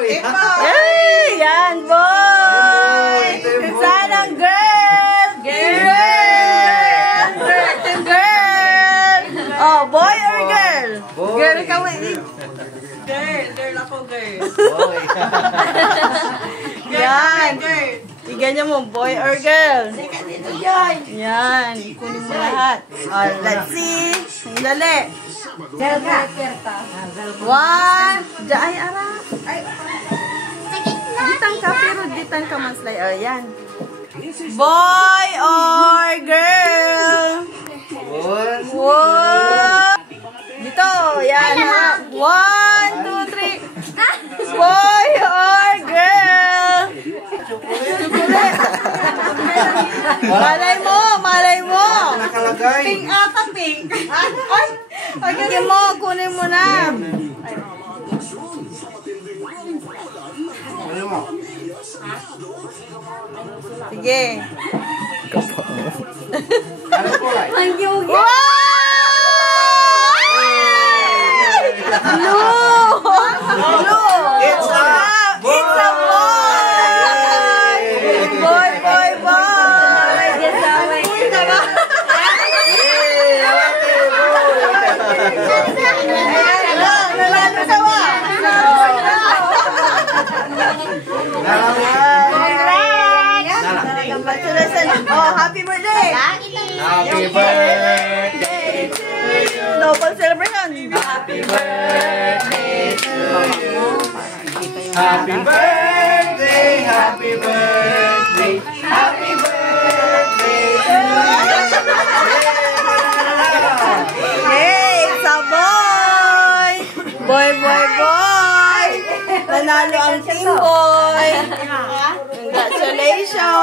Yay! Yan, boy! Saan ang girl? Girl! Girl! Oh, boy or girl? Girl ka, wait. Girl ako, girl. Yan. Iganyan mo, boy or girl? Yan. Kunin mo lahat. Oh, let's see. Ang dali. Girl ka. One. Ay, ara. Ditang ka, pero ditang ka manslay. Oh, yan. Boy or girl? One. Dito. Yan. One, two, three. Boy or girl? Malay mo, malay mo. Nakalagay. Pink ata, pink. Ay, kunin mo, kunin mo na. Ano mo? Sige. Ano po ay? Wow! Blue! Blue! It's a boy! It's a boy! Boy, boy, boy! Nalalo ka ba? Congratulations! Oh, happy birthday! Happy birthday to you! Double celebration! Happy birthday to you! Happy birthday! Happy birthday! Happy birthday to you! Hey, it's a boy! Boy, boy, boy! Nanalo ang team boy! Congratulations!